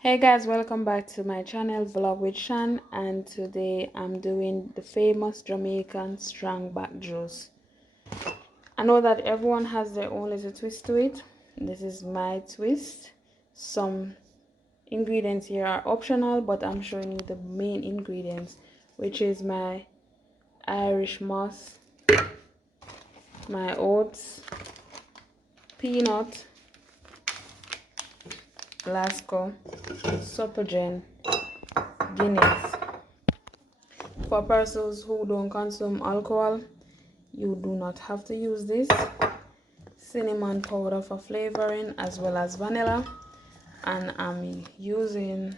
Hey guys, welcome back to my channel Vlog with Shan, and today I'm doing the famous Jamaican strong back juice. I know that everyone has their own little twist to it. This is my twist. Some ingredients here are optional, but I'm showing you the main ingredients, which is my Irish moss, my oats, peanut, Lasco, Supergen, Guinness. For persons who don't consume alcohol, you do not have to use this. Cinnamon powder for flavoring, as well as vanilla. And I'm using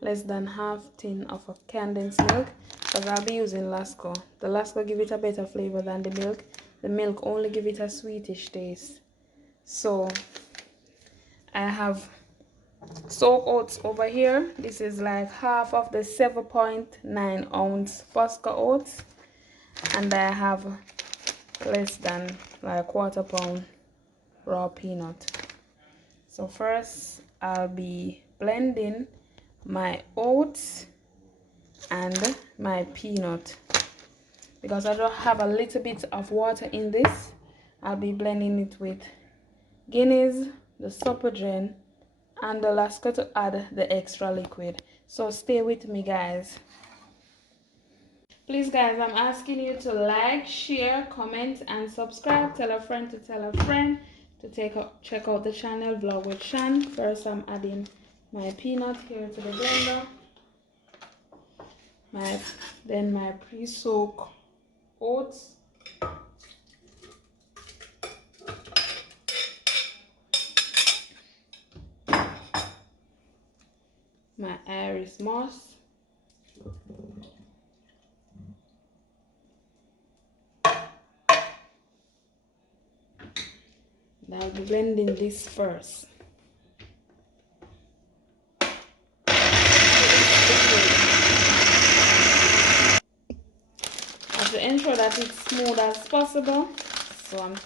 less than half tin of a condensed milk, because I'll be using Lasco. The Lasco give it a better flavor than the milk. The milk only give it a sweetish taste. So I have soak oats over here. This is like half of the 7.9 ounce Fosca oats, and I have less than like quarter pound raw peanut. So first I'll be blending my oats and my peanut. Because I don't have a little bit of water in this, I'll be blending it with Guinness, the Supergen, and the Lasco to add the extra liquid. So stay with me, guys. Please guys, I'm asking you to like, share, comment, and subscribe. Tell a friend to tell a friend to check out the channel Vlog with Shan. First I'm adding my peanut here to the blender. Then my pre-soak oats. My Irish moss. Now I'll be blending this first. I have to ensure that it's smooth as possible, so I'm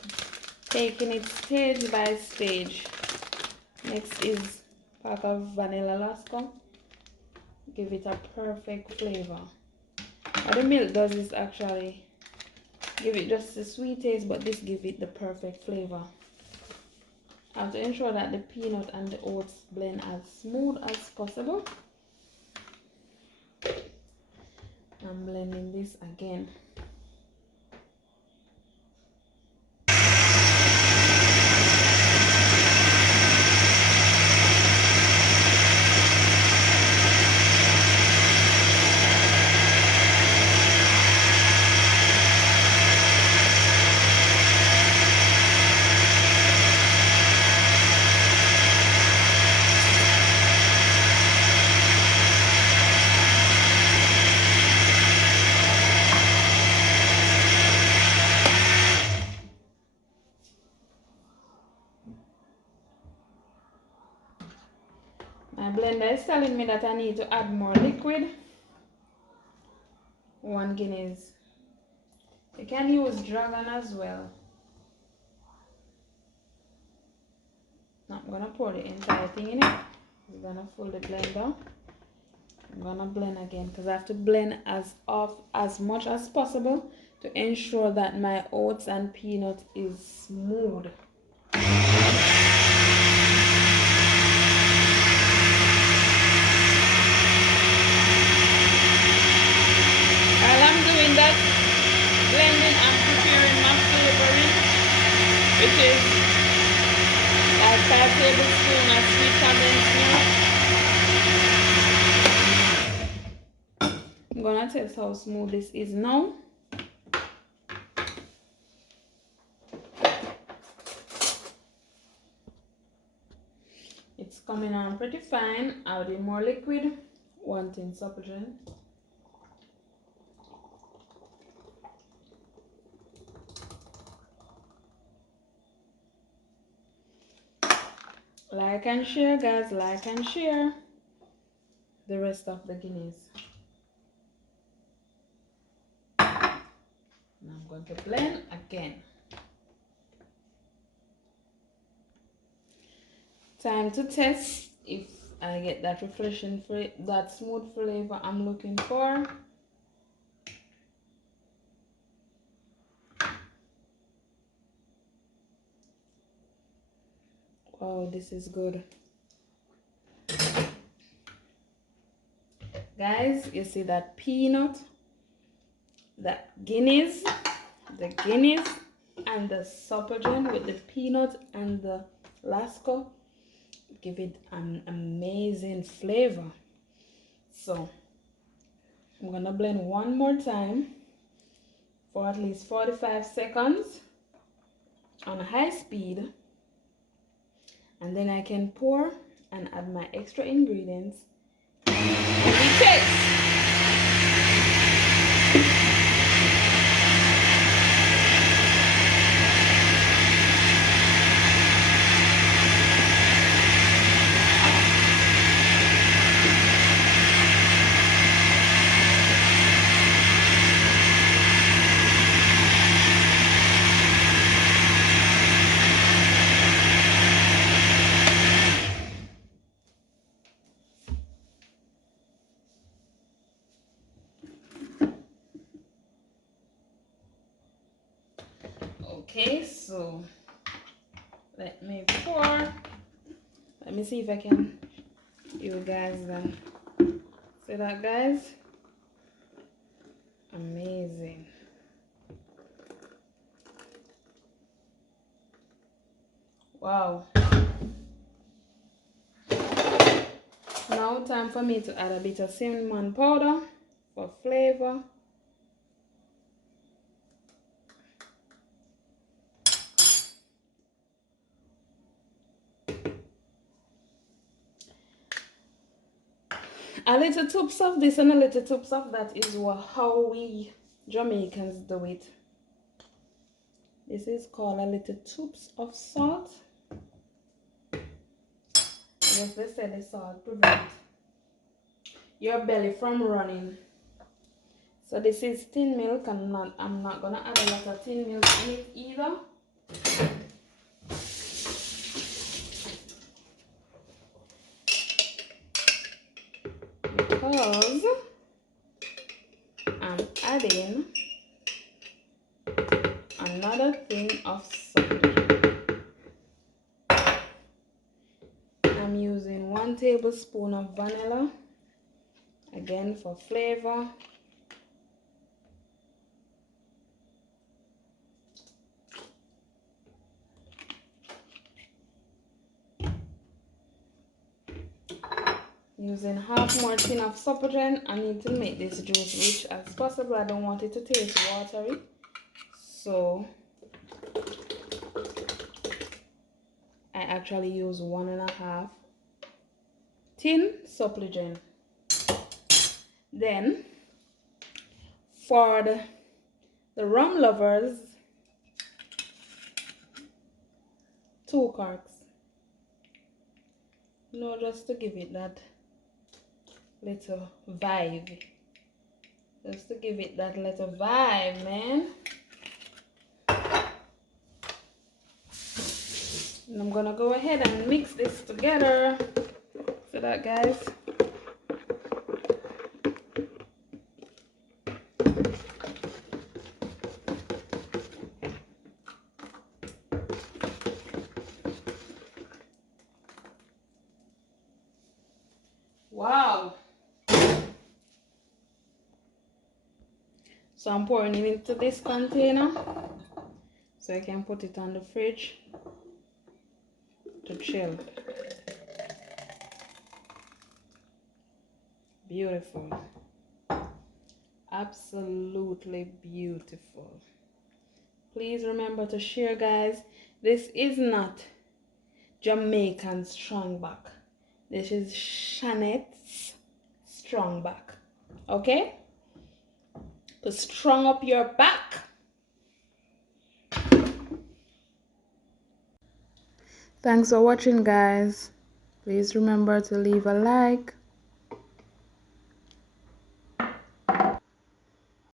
taking it stage by stage. Next is pack of vanilla Lasco. Give it a perfect flavor. What the milk does is actually give it just a sweet taste, but this gives it the perfect flavor. I have to ensure that the peanut and the oats blend as smooth as possible. I'm blending this again. My blender is telling me that I need to add more liquid. 1 Guinness. You can use Dragon as well. Now I'm gonna pour the entire thing in it. I'm gonna fill the blender. I'm gonna blend again because I have to blend as much as possible to ensure that my oats and peanut is smooth. While I'm doing that blending, I'm preparing my flavoring, which is like 5 tablespoons of sweet condensed milk. I'm gonna test how smooth this is now. It's coming on pretty fine. I'll do more liquid. 1 tin Supergen. Like and share, guys. Like and share the rest of the Guinness. Now I'm going to blend again. Time to test if I get that refreshing that smooth flavor I'm looking for. Wow, this is good. Guys, you see that peanut, the Guinness, and the Supergen with the peanut and the Lasco give it an amazing flavor. So I'm gonna blend one more time for at least 45 seconds on high speed, and then I can pour and add my extra ingredients and we taste. Okay, so let me pour. Let me see if I can, you guys then. See that, guys? Amazing. Wow. Now time for me to add a bit of cinnamon powder for flavor. A little toops of this and a little toops of that is how we Jamaicans do it. This is called a little toops of salt. Yes, they say the salt prevents your belly from running. So this is tin milk, and I'm not gonna add a lot of tin milk in it either. Because I'm adding another thing of salt. I'm using 1 tablespoon of vanilla, again for flavor. Using half more tin of Supergen. I need to make this juice rich as possible. I don't want it to taste watery. So I actually use 1.5 tin Supergen. Then for the rum lovers, 2 corks. No, just to give it that little vibe. Just to give it that little vibe, man. And I'm gonna go ahead and mix this together. See that, guys? Wow. So I'm pouring it into this container so I can put it on the fridge to chill. Beautiful. Absolutely beautiful. Please remember to share, guys. This is not Jamaican strongback. This is Shanet's strongback. Okay? To strong up your back. Thanks for watching, guys. Please remember to leave a like,